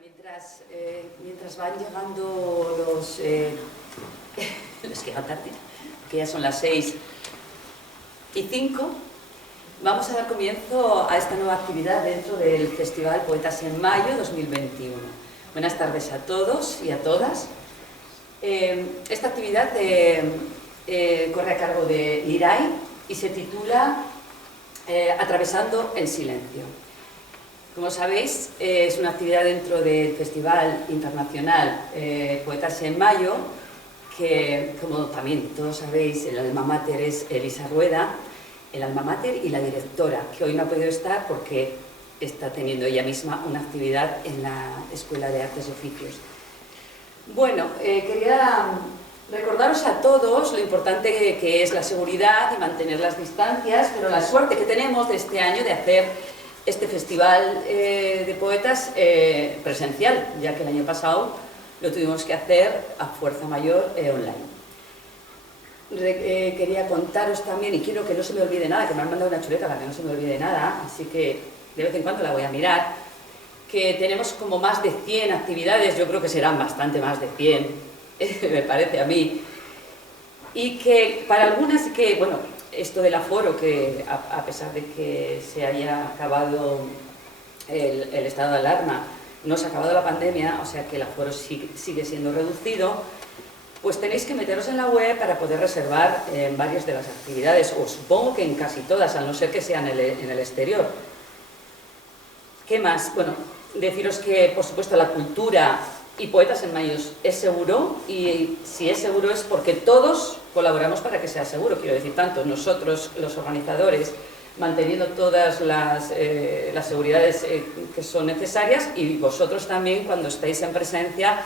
mientras van llegando los que van tarde, que ya son las 6:05, vamos a dar comienzo a esta nueva actividad dentro del Festival Poetas en Mayo 2021. Buenas tardes a todos y a todas. Esta actividad corre a cargo de IRAI y se titula Atravesando el silencio. Como sabéis, es una actividad dentro del Festival Internacional Poetas en Mayo, que, como también todos sabéis, el alma mater es Elisa Rueda, el alma mater y la directora, que hoy no ha podido estar porque está teniendo ella misma una actividad en la Escuela de Artes y Oficios. Bueno, quería recordaros a todos lo importante que es la seguridad y mantener las distancias, pero la suerte que tenemos de este año de hacer este festival de poetas presencial, ya que el año pasado lo tuvimos que hacer a fuerza mayor online. Quería contaros también, y quiero que no se me olvide nada, que me han mandado una chuleta para que no se me olvide nada, así que de vez en cuando la voy a mirar, que tenemos como más de 100 actividades, yo creo que serán bastante más de 100, me parece a mí, y que para algunas sí que, bueno, esto del aforo, que a pesar de que se haya acabado el estado de alarma, no se ha acabado la pandemia, o sea que el aforo sigue siendo reducido, pues tenéis que meteros en la web para poder reservar en varias de las actividades, o supongo que en casi todas, a no ser que sean en el exterior. ¿Qué más? Bueno, deciros que, por supuesto, la cultura y Poetas en Mayo es seguro, y si es seguro es porque todos colaboramos para que sea seguro. Quiero decir, tanto nosotros, los organizadores, manteniendo todas las seguridades que son necesarias, y vosotros también, cuando estáis en presencia,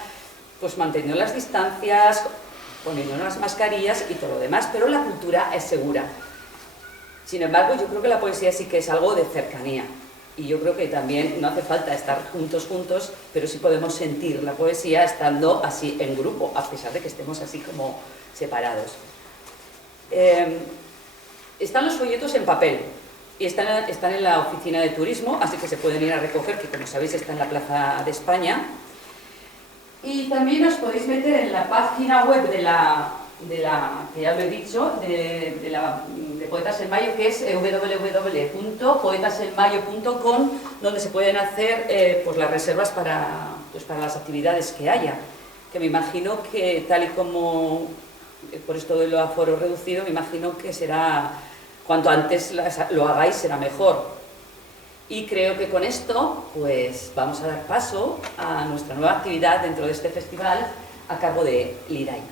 pues manteniendo las distancias, poniendo las mascarillas y todo lo demás, pero la cultura es segura. Sin embargo, yo creo que la poesía sí que es algo de cercanía. Y yo creo que también no hace falta estar juntos, pero sí podemos sentir la poesía estando así en grupo, a pesar de que estemos así como separados. Están los folletos en papel y están en la oficina de turismo, así que se pueden ir a recoger, que como sabéis está en la Plaza de España. Y también os podéis meter en la página web de la que ya lo he dicho, de Poetas en Mayo, que es www.poetasenmayo.com, donde se pueden hacer pues las reservas para las actividades que haya, que me imagino que tal y como por esto del aforo reducido, me imagino que será, cuanto antes lo hagáis será mejor. Y creo que con esto pues vamos a dar paso a nuestra nueva actividad dentro de este festival a cargo de IRAI.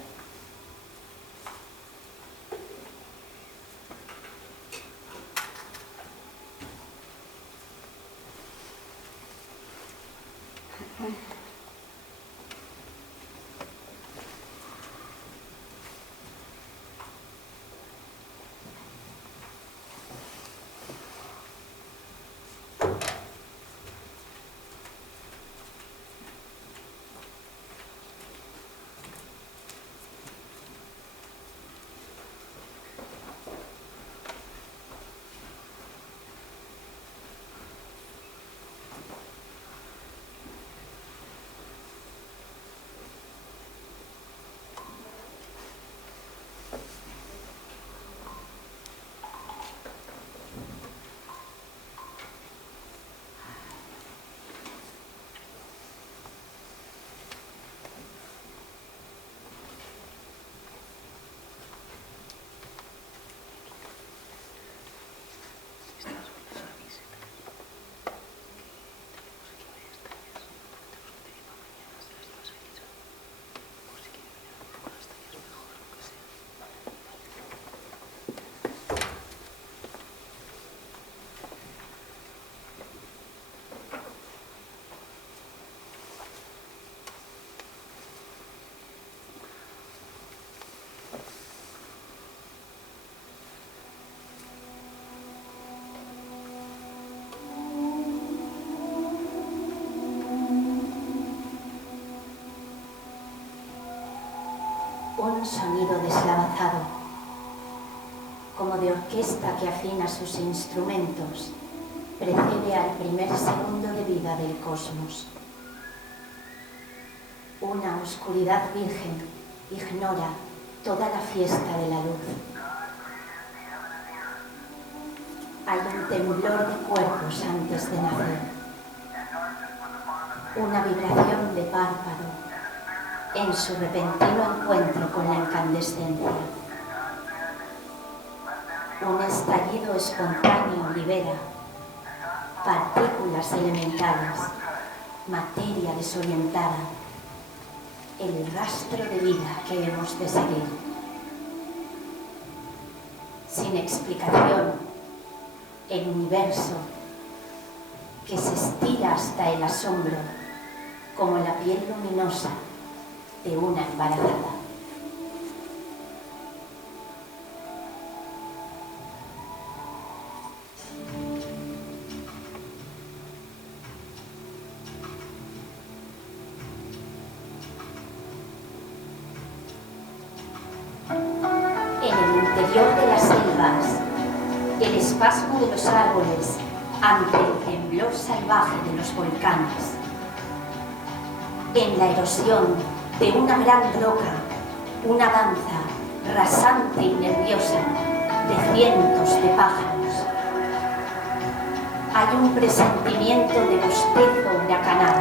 Un sonido deslavazado, como de orquesta que afina sus instrumentos, precede al primer segundo de vida del cosmos. Una oscuridad virgen ignora toda la fiesta de la luz. Hay un temblor de cuerpos antes de nacer, una vibración de párpado en su repentino encuentro con la incandescencia. Un estallido espontáneo libera partículas elementales, materia desorientada, el rastro de vida que hemos de seguir. Sin explicación, el universo que se estira hasta el asombro como la piel luminosa de una embarazada. En el interior de las selvas, el espasmo de los árboles ante el temblor salvaje de los volcanes. En la erosión de una gran roca, una danza rasante y nerviosa de cientos de pájaros. Hay un presentimiento de bostezo huracanado,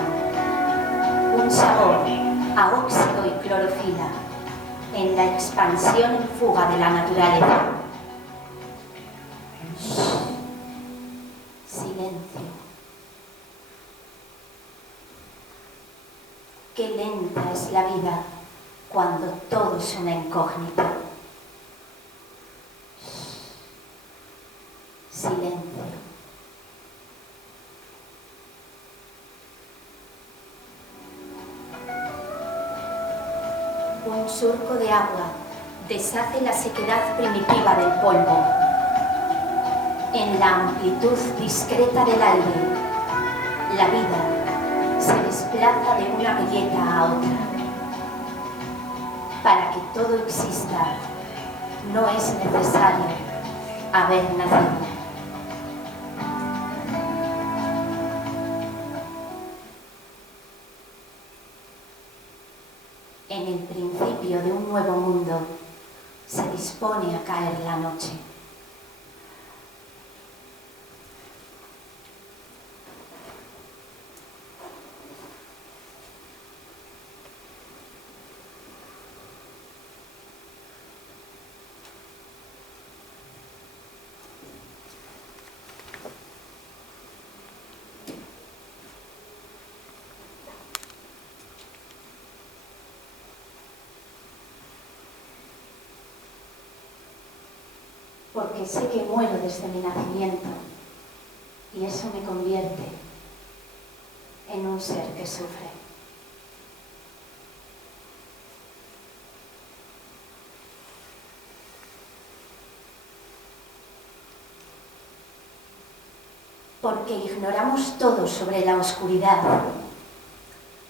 un sabor a óxido y clorofila en la expansión en fuga de la naturaleza. Silencio. Qué lenta es la vida cuando todo es una incógnita. Silencio. Un surco de agua deshace la sequedad primitiva del polvo. En la amplitud discreta del aire, la vida se desplaza de una grieta a otra. Para que todo exista, no es necesario haber nacido. En el principio de un nuevo mundo se dispone a caer la noche. Porque sé que muero desde mi nacimiento y eso me convierte en un ser que sufre. Porque ignoramos todo sobre la oscuridad,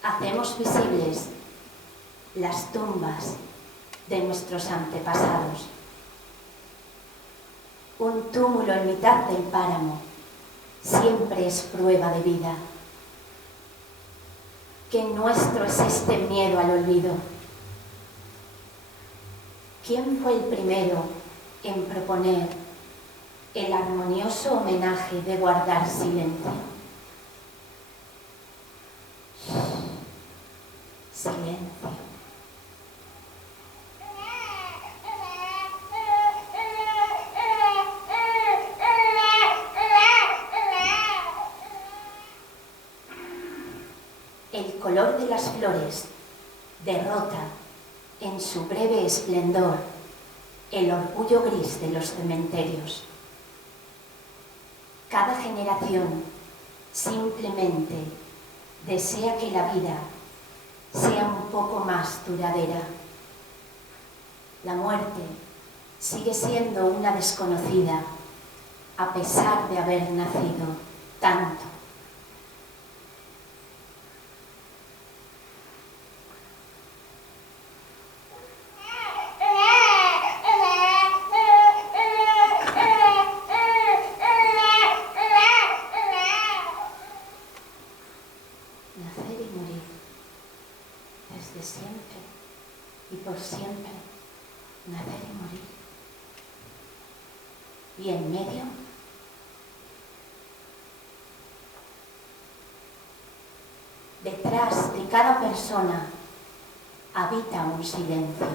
hacemos visibles las tumbas de nuestros antepasados. Un túmulo en mitad del páramo siempre es prueba de vida. Qué nuestro es este miedo al olvido. ¿Quién fue el primero en proponer el armonioso homenaje de guardar silencio? Silencio. El color de las flores derrota en su breve esplendor el orgullo gris de los cementerios. Cada generación simplemente desea que la vida sea un poco más duradera. La muerte sigue siendo una desconocida a pesar de haber nacido tanto. y por siempre nacer y morir. Y en medio, detrás de cada persona habita un silencio.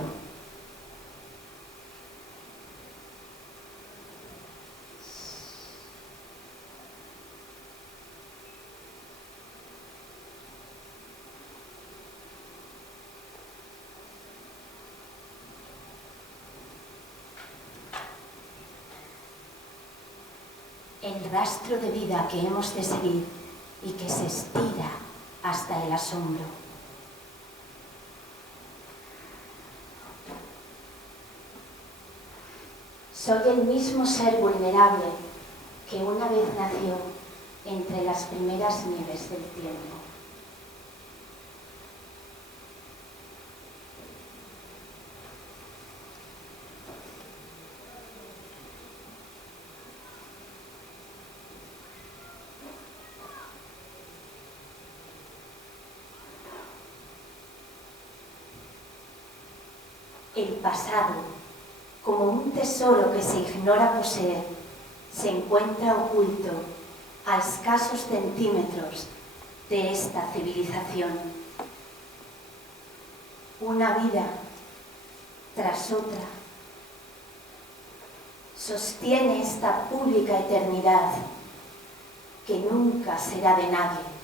El rastro de vida que hemos de seguir y que se estira hasta el asombro. Soy el mismo ser vulnerable que una vez nació entre las primeras nieves del tiempo. El pasado, como un tesoro que se ignora poseer, se encuentra oculto a escasos centímetros de esta civilización. Una vida tras otra sostiene esta pública eternidad que nunca será de nadie.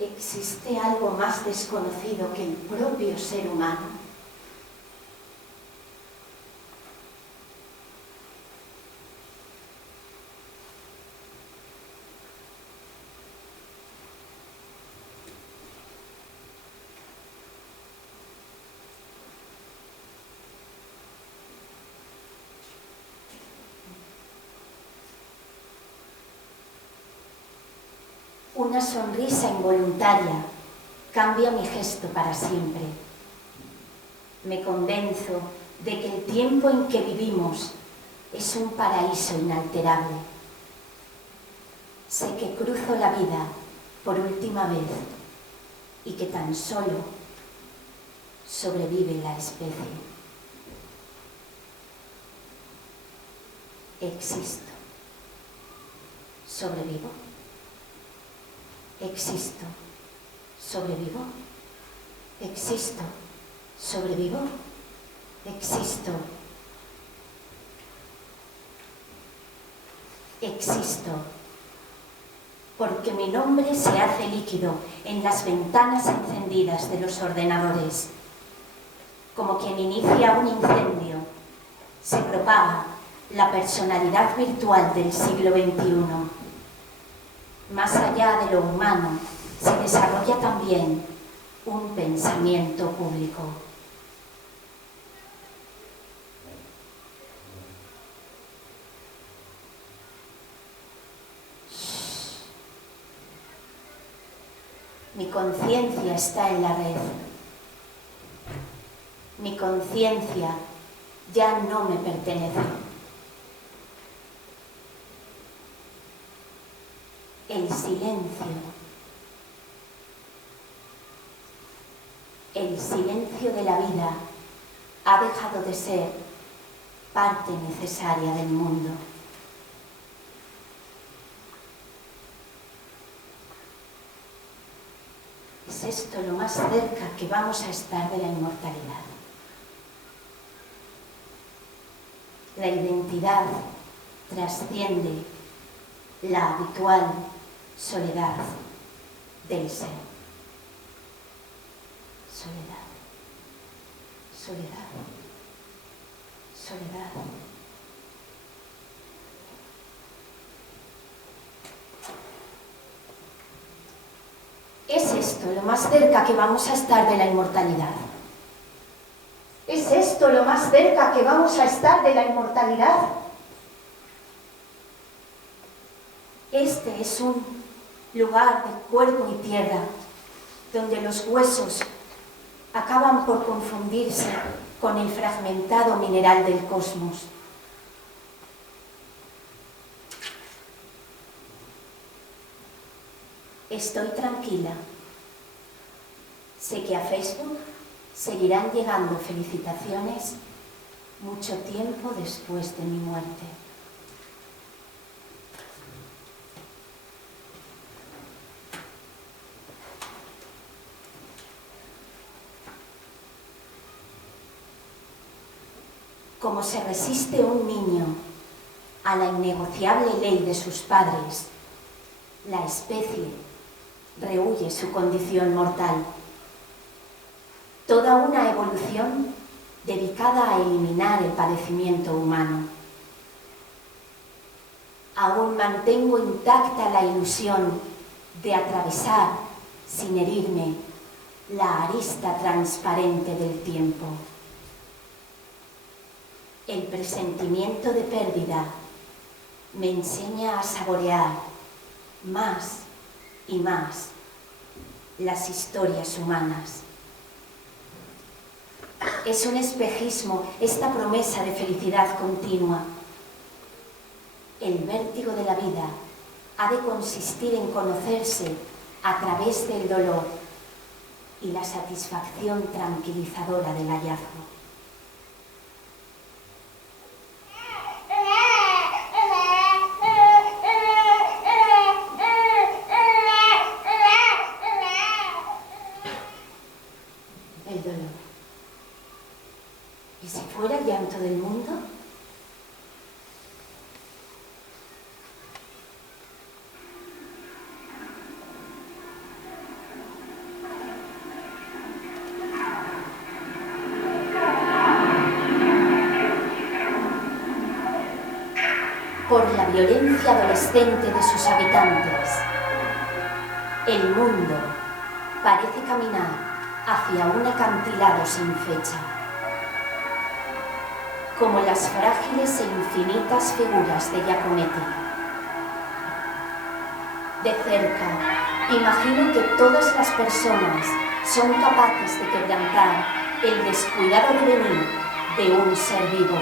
¿Existe algo más desconocido que el propio ser humano? Una sonrisa involuntaria cambia mi gesto para siempre. Me convenzo de que el tiempo en que vivimos es un paraíso inalterable. Sé que cruzo la vida por última vez y que tan solo sobrevive la especie. Existo. ¿Sobrevivo? Existo, sobrevivo, existo, sobrevivo, existo, existo, porque mi nombre se hace líquido en las ventanas encendidas de los ordenadores. Como quien inicia un incendio, se propaga la personalidad virtual del siglo XXI. Más allá de lo humano, se desarrolla también un pensamiento público. Mi conciencia está en la red. Mi conciencia ya no me pertenece. El silencio de la vida ha dejado de ser parte necesaria del mundo. ¿Es esto lo más cerca que vamos a estar de la inmortalidad? La identidad trasciende la habitual soledad del ser. Soledad, soledad, soledad. ¿Es esto lo más cerca que vamos a estar de la inmortalidad? ¿Es esto lo más cerca que vamos a estar de la inmortalidad? Este es un lugar de cuerpo y tierra, donde los huesos acaban por confundirse con el fragmentado mineral del cosmos. Estoy tranquila. Sé que a Facebook seguirán llegando felicitaciones mucho tiempo después de mi muerte. Como se resiste un niño a la innegociable ley de sus padres, la especie rehúye su condición mortal. Toda una evolución dedicada a eliminar el padecimiento humano. Aún mantengo intacta la ilusión de atravesar, sin herirme, la arista transparente del tiempo. El presentimiento de pérdida me enseña a saborear más y más las historias humanas. Es un espejismo esta promesa de felicidad continua. El vértigo de la vida ha de consistir en conocerse a través del dolor y la satisfacción tranquilizadora del hallazgo. El dolor. ¿Y si fuera el llanto del mundo? Por la violencia adolescente de sus habitantes, el mundo parece caminar hacia un acantilado sin fecha. Como las frágiles e infinitas figuras de Giacometti. De cerca, imagino que todas las personas son capaces de quebrantar el descuidado devenir de un ser vivo.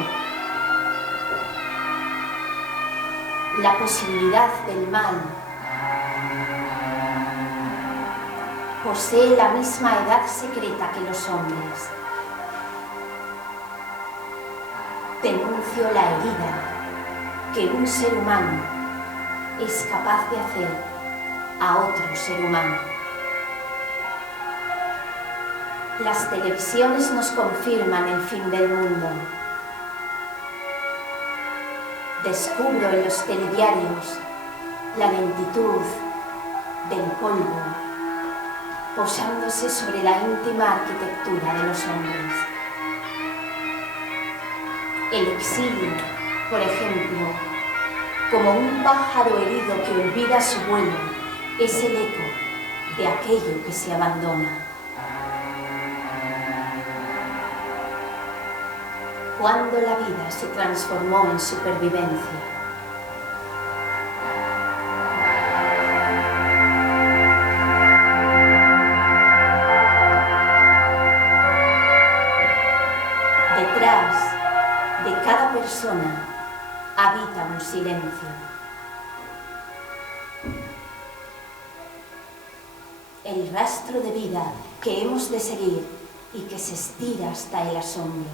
La posibilidad del mal posee la misma edad secreta que los hombres. Denuncio la herida que un ser humano es capaz de hacer a otro ser humano. Las televisiones nos confirman el fin del mundo. Descubro en los telediarios la lentitud del polvo posándose sobre la íntima arquitectura de los hombres. El exilio, por ejemplo, como un pájaro herido que olvida su vuelo, es el eco de aquello que se abandona. Cuando la vida se transformó en supervivencia. Detrás de cada persona habita un silencio. El rastro de vida que hemos de seguir y que se estira hasta el asombro.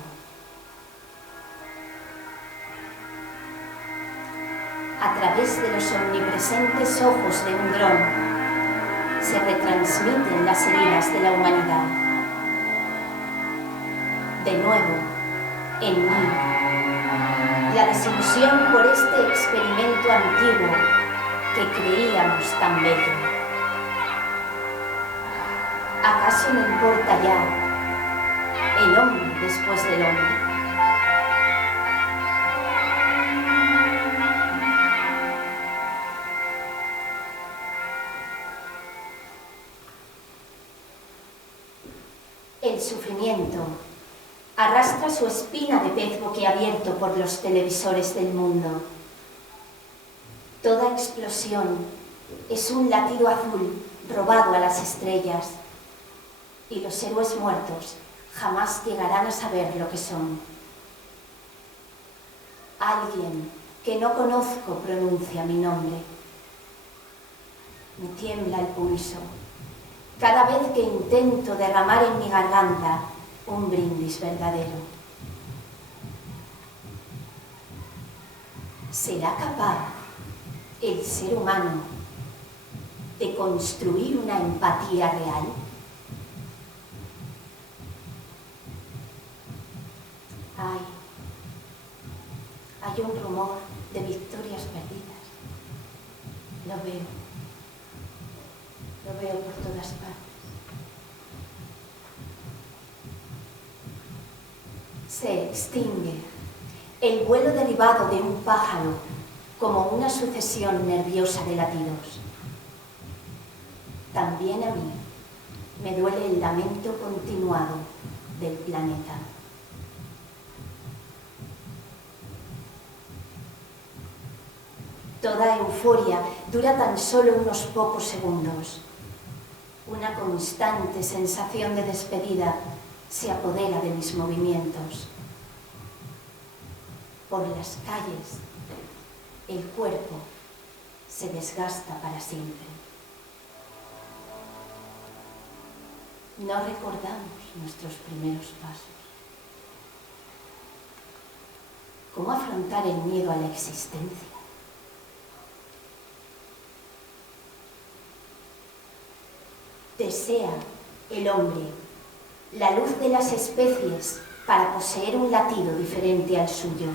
A través de los omnipresentes ojos de un dron se retransmiten las heridas de la humanidad. De nuevo, en mí, la desilusión por este experimento antiguo que creíamos tan bello. ¿Acaso no importa ya el hombre después del hombre? El sufrimiento arrastra su espina de pez boquiabierto por los televisores del mundo. Toda explosión es un latido azul robado a las estrellas, y los héroes muertos jamás llegarán a saber lo que son. Alguien que no conozco pronuncia mi nombre. Me tiembla el pulso cada vez que intento derramar en mi garganta un brindis verdadero. ¿Será capaz el ser humano de construir una empatía real? Hay un rumor de victorias perdidas. Lo veo por todas partes. Se extingue el vuelo derivado de un pájaro como una sucesión nerviosa de latidos. También a mí me duele el lamento continuado del planeta. Toda euforia dura tan solo unos pocos segundos. Una constante sensación de despedida se apodera de mis movimientos. Por las calles, el cuerpo se desgasta para siempre. No recordamos nuestros primeros pasos. ¿Cómo afrontar el miedo a la existencia? Desea el hombre la luz de las especies para poseer un latido diferente al suyo.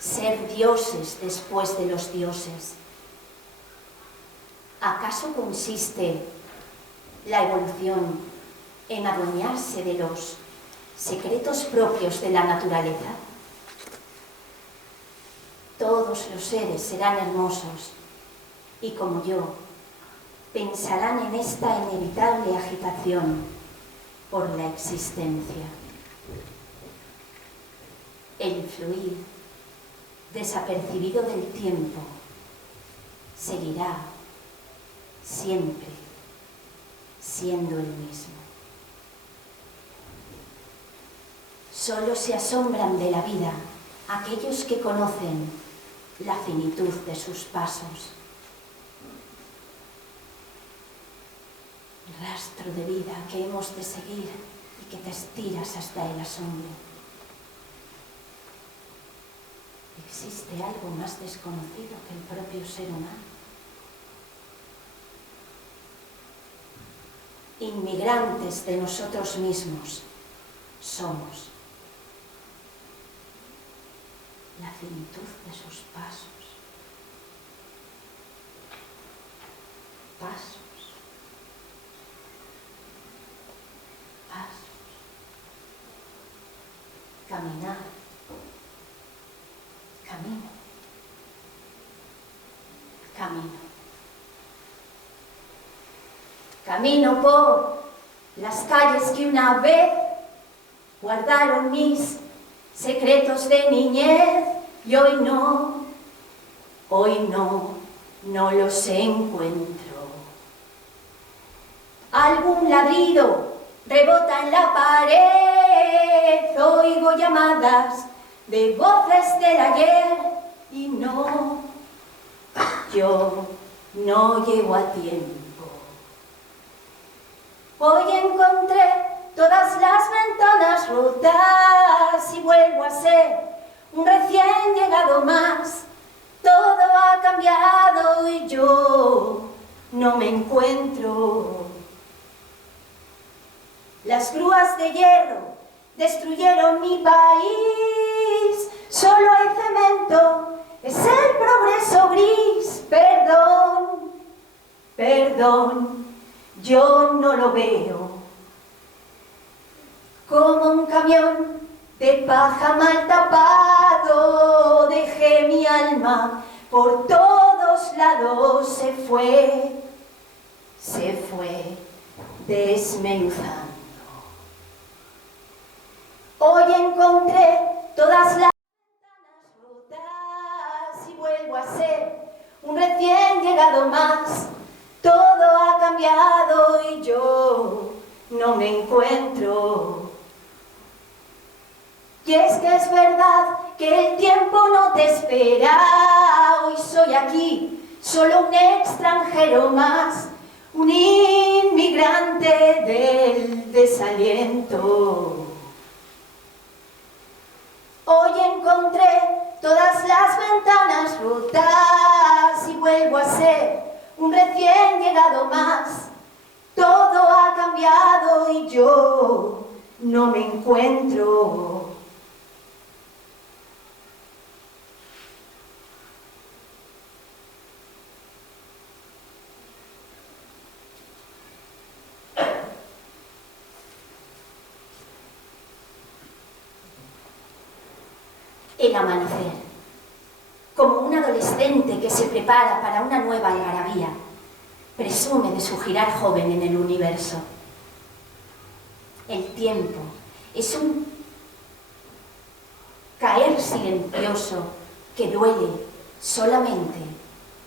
Ser dioses después de los dioses. ¿Acaso consiste la evolución en adueñarse de los secretos propios de la naturaleza? Todos los seres serán hermosos y, como yo, pensarán en esta inevitable agitación por la existencia. El fluir desapercibido del tiempo seguirá siempre siendo el mismo. Solo se asombran de la vida aquellos que conocen la finitud de sus pasos. Rastro de vida que hemos de seguir y que te estiras hasta el asombro. ¿Existe algo más desconocido que el propio ser humano? Inmigrantes de nosotros mismos somos. La finitud de sus pasos. Pasos. Caminar, camino, camino. Camino por las calles que una vez guardaron mis secretos de niñez y hoy no los encuentro. Algún ladrido rebota en la pared, oigo llamadas de voces del ayer y yo no llego a tiempo. Hoy encontré todas las ventanas rotas y vuelvo a ser un recién llegado más. Todo ha cambiado y yo no me encuentro. Las grúas de hierro destruyeron mi país, solo hay cemento, es el progreso gris. Perdón, yo no lo veo. Como un camión de paja mal tapado, dejé mi alma por todos lados, se fue desmenuzando. Hoy encontré todas las ventanas rotas y vuelvo a ser un recién llegado más. Todo ha cambiado y yo no me encuentro. Y es que es verdad que el tiempo no te espera. Hoy soy aquí, solo un extranjero más, un inmigrante del desaliento. Hoy encontré todas las ventanas rotas y vuelvo a ser un recién llegado más. Todo ha cambiado y yo no me encuentro. El amanecer, como un adolescente que se prepara para una nueva algarabía, presume de su girar joven en el universo. El tiempo es un caer silencioso que duele solamente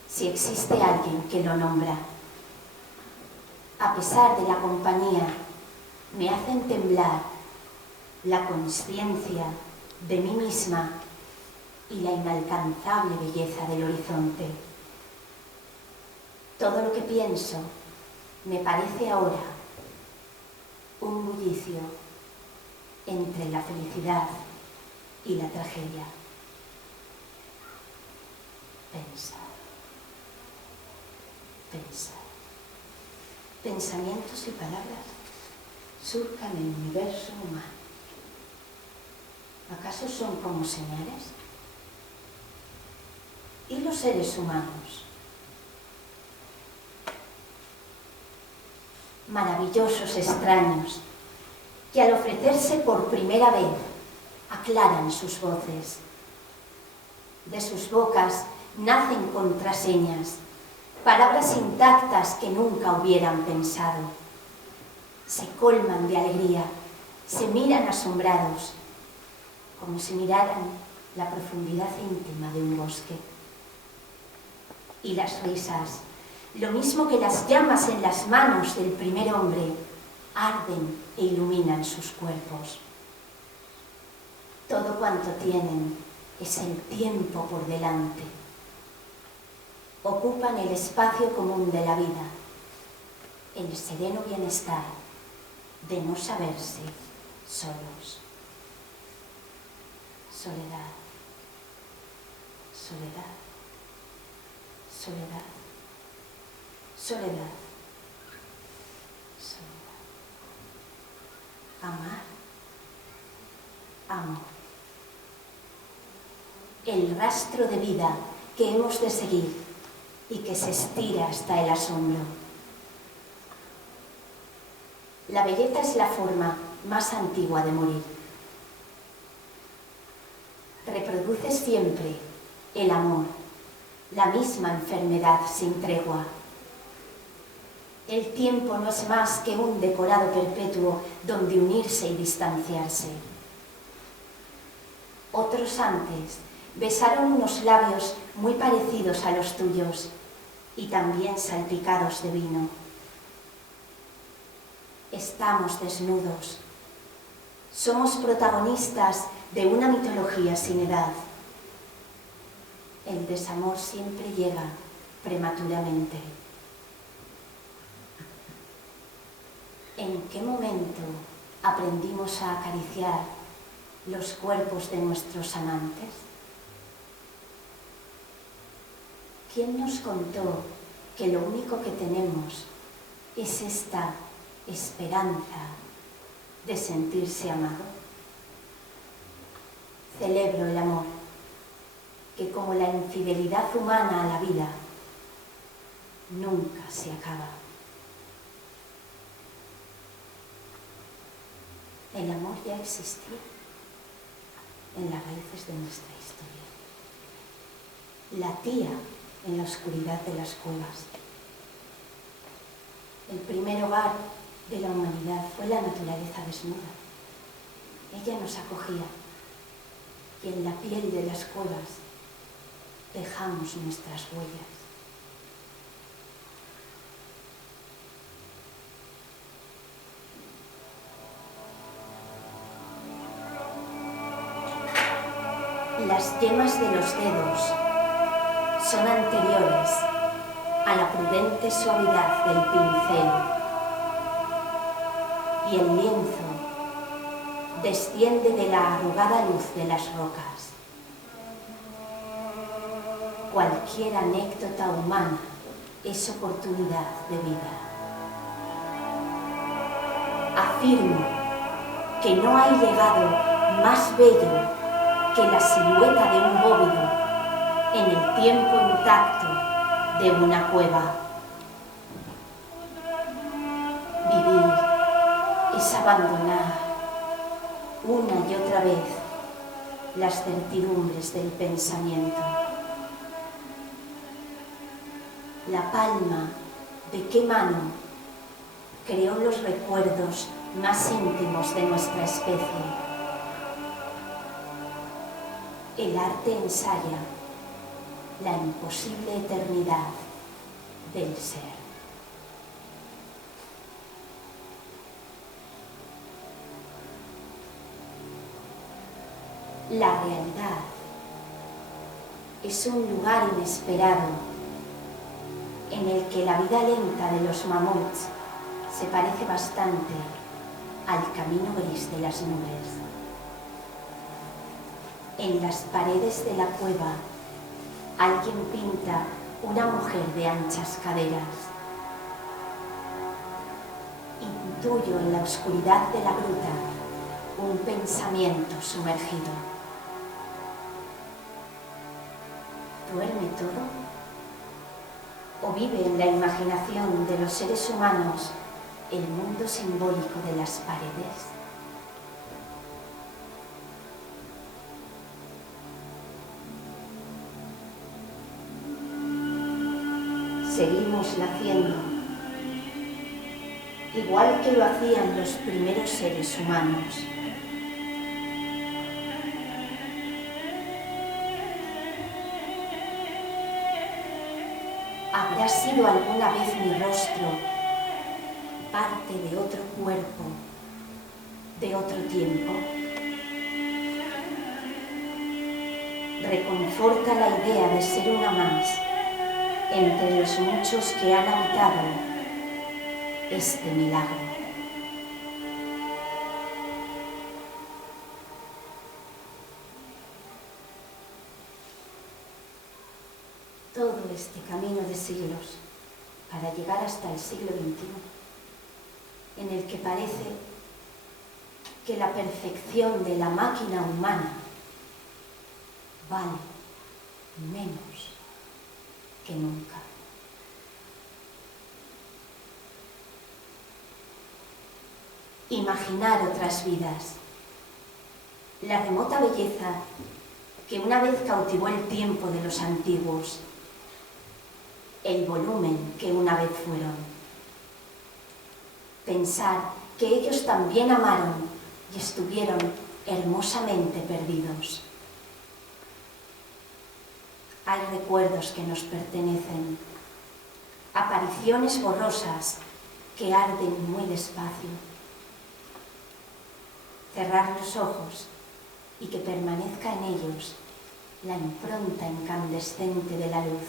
si existe alguien que lo nombra. A pesar de la compañía, me hacen temblar la consciencia de mí misma y la inalcanzable belleza del horizonte. Todo lo que pienso me parece ahora un bullicio entre la felicidad y la tragedia. Pensar, pensar. Pensamientos y palabras surcan el universo humano. ¿Acaso son como señales? ¿Y los seres humanos? Maravillosos extraños, que al ofrecerse por primera vez aclaran sus voces. De sus bocas nacen contraseñas, palabras intactas que nunca hubieran pensado. Se colman de alegría, se miran asombrados, como si miraran la profundidad íntima de un bosque. Y las risas, lo mismo que las llamas en las manos del primer hombre, arden e iluminan sus cuerpos. Todo cuanto tienen es el tiempo por delante. Ocupan el espacio común de la vida, el sereno bienestar de no saberse solos. Soledad, soledad, soledad, soledad, soledad. Amar, amor. El rastro de vida que hemos de seguir y que se estira hasta el asombro. La belleza es la forma más antigua de morir. Reproduce siempre el amor, la misma enfermedad sin tregua. El tiempo no es más que un decorado perpetuo donde unirse y distanciarse. Otros antes besaron unos labios muy parecidos a los tuyos y también salpicados de vino. Estamos desnudos. Somos protagonistas de una mitología sin edad. El desamor siempre llega prematuramente. ¿En qué momento aprendimos a acariciar los cuerpos de nuestros amantes? ¿Quién nos contó que lo único que tenemos es esta esperanza de sentirse amado? Celebro el amor, que como la infidelidad humana a la vida, nunca se acaba. El amor ya existía en las raíces de nuestra historia. Latía en la oscuridad de las cuevas. El primer hogar de la humanidad fue la naturaleza desnuda. Ella nos acogía y en la piel de las cuevas dejamos nuestras huellas. Las yemas de los dedos son anteriores a la prudente suavidad del pincel, y el lienzo desciende de la arrugada luz de las rocas. Cualquier anécdota humana es oportunidad de vida. Afirmo que no hay legado más bello que la silueta de un bóvido en el tiempo intacto de una cueva. Vivir es abandonar una y otra vez las certidumbres del pensamiento. La palma de qué mano creó los recuerdos más íntimos de nuestra especie. El arte ensaya la imposible eternidad del ser. La realidad es un lugar inesperado en el que la vida lenta de los mamuts se parece bastante al camino gris de las nubes. En las paredes de la cueva alguien pinta una mujer de anchas caderas. Intuyo en la oscuridad de la gruta un pensamiento sumergido. ¿Duerme todo? ¿O vive en la imaginación de los seres humanos el mundo simbólico de las paredes? Seguimos naciendo, igual que lo hacían los primeros seres humanos. ¿Habrá sido alguna vez mi rostro parte de otro cuerpo, de otro tiempo? Reconforta la idea de ser una más entre los muchos que han habitado este milagro. Todo este camino de siglos para llegar hasta el siglo XXI, en el que parece que la perfección de la máquina humana vale menos que nunca. Imaginar otras vidas, la remota belleza que una vez cautivó el tiempo de los antiguos, el volumen que una vez fueron. Pensar que ellos también amaron y estuvieron hermosamente perdidos. Hay recuerdos que nos pertenecen, apariciones borrosas que arden muy despacio. Cerrar los ojos y que permanezca en ellos la impronta incandescente de la luz.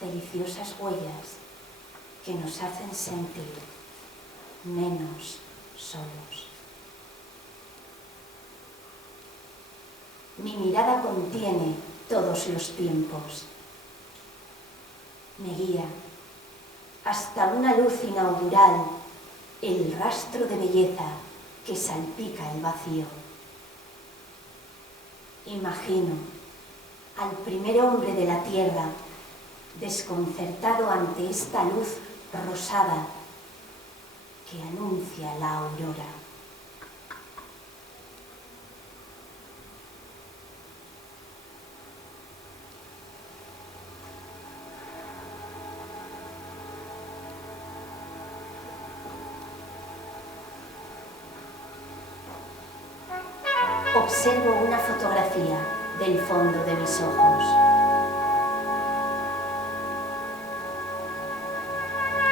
Deliciosas huellas que nos hacen sentir menos solos. Mi mirada contiene todos los tiempos. Me guía hasta una luz inaugural, el rastro de belleza que salpica el vacío. Imagino al primer hombre de la tierra desconcertado ante esta luz rosada que anuncia la aurora. Observo una fotografía del fondo de mis ojos.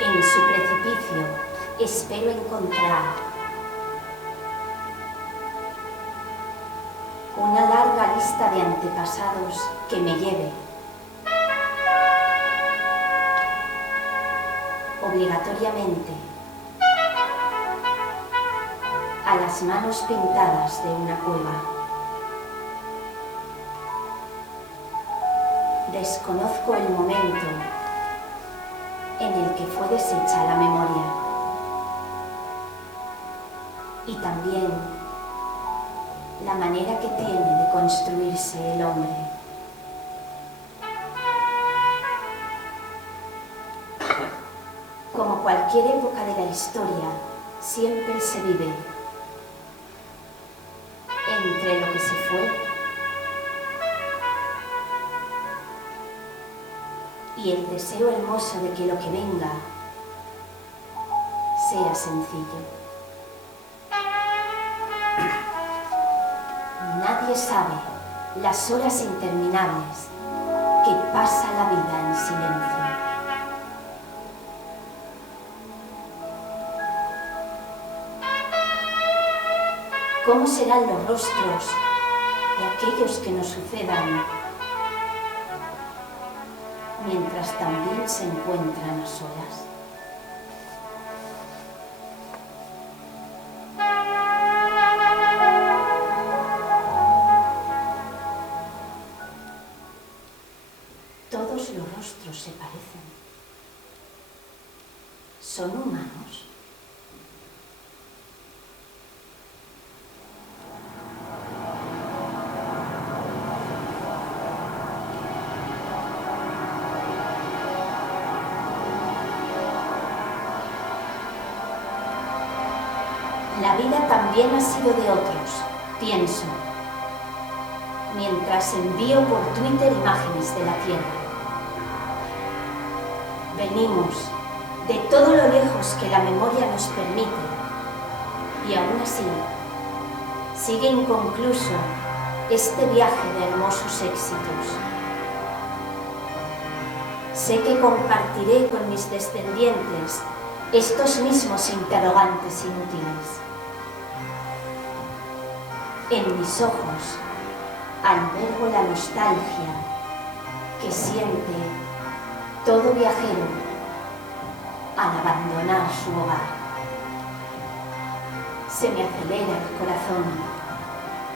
En su precipicio espero encontrar una larga lista de antepasados que me lleve obligatoriamente a las manos pintadas de una cueva. Desconozco el momento en el que fue deshecha la memoria y también la manera que tiene de construirse el hombre. Como cualquier época de la historia, siempre se vive entre lo que se fue y el deseo hermoso de que lo que venga sea sencillo. Nadie sabe las horas interminables que pasa la vida en silencio. ¿Cómo serán los rostros de aquellos que nos sucedan mientras también se encuentran a solas? Todos los rostros se parecen. ¿Son humanos? La vida también ha sido de otros, pienso, mientras envío por Twitter imágenes de la Tierra. Venimos de todo lo lejos que la memoria nos permite y aún así sigue inconcluso este viaje de hermosos éxitos. Sé que compartiré con mis descendientes estos mismos interrogantes inútiles. En mis ojos albergo la nostalgia que siente todo viajero al abandonar su hogar. Se me acelera el corazón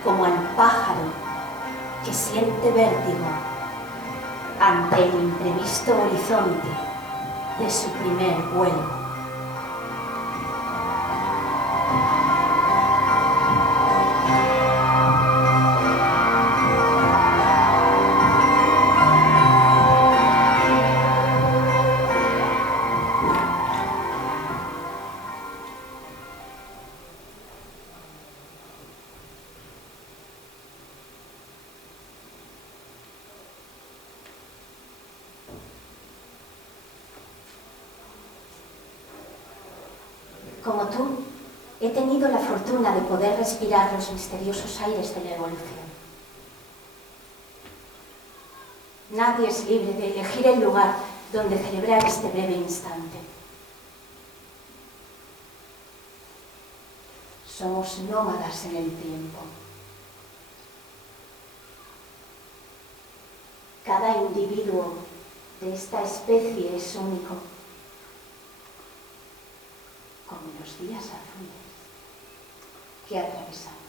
como al pájaro que siente vértigo ante el imprevisto horizonte de su primer vuelo. Como tú, he tenido la fortuna de poder respirar los misteriosos aires de la evolución. Nadie es libre de elegir el lugar donde celebrar este breve instante. Somos nómadas en el tiempo. Cada individuo de esta especie es único, como los días azules que atravesamos.